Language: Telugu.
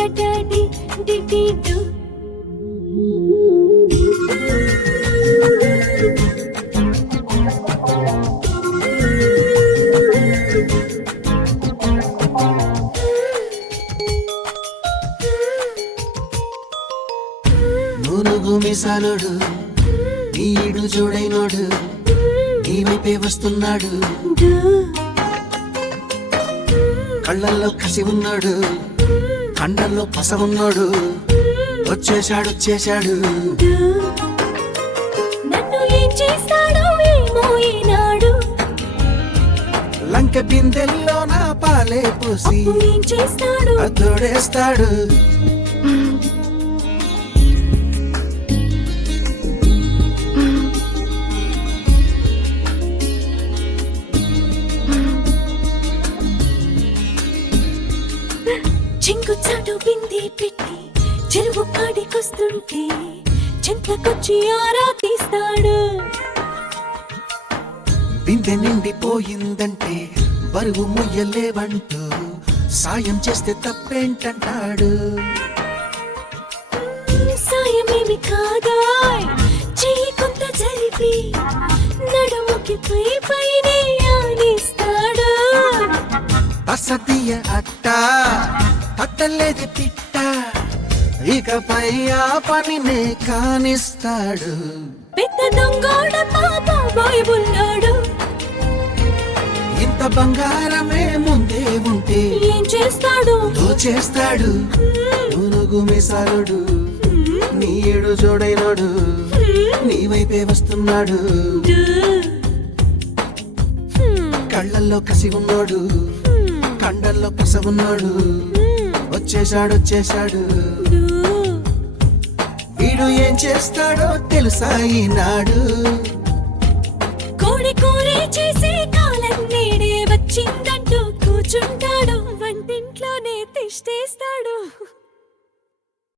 డి డి డి డు నూనుగు మిసాలుడు నీడు జోడైనోడు నీ వైపే వస్తున్నాడు డు కళ్ళల్లో కసి ఉన్నాడు కండల్లో పస ఉన్నాడు వచ్చేశాడు డు నన్ను ఏం చేస్తాడో ఏమో ఈనాడు లంక బిందెల్లో నా పాలే పోసి అప్పుడు ఏం చేస్తాడు అతోడేస్తాడు చింగు చాటు బింది పెట్టి చెరువు కాడికొస్తుంటే చింతకొచ్చి ఆరా తీస్తాడు బిందె నిండిపోయిందంటే బరువు ముయ్యలేవంటూ సాయం చేస్తే తప్పేంటంటాడు సాయమేమి కాదా చెయ్యి కొంత జరిపి నడుముకి పై పైనే ఆనిస్తాడు అసతీయ అట్ట పట్టలేదు పిట్ట ఇకపై ఆ పనినే కానిస్తాడు పెద్ద దొంగోడ బాబాయ్ ఉన్నాడు ఇంత బంగారమే ముందే ఉంటే ఏం చేస్తాడు దోచేస్తాడు నూనుగు మిసాలుడు నీడు జోడైనోడు నీ వైపే వస్తున్నాడు కళ్ళల్లో కసి ఉన్నాడు కండల్లో పస ఉన్నాడు వచ్చేశాడు వీడు ఏం చేస్తాడో తెలుసా ఈనాడు కోడి కూరే చేసి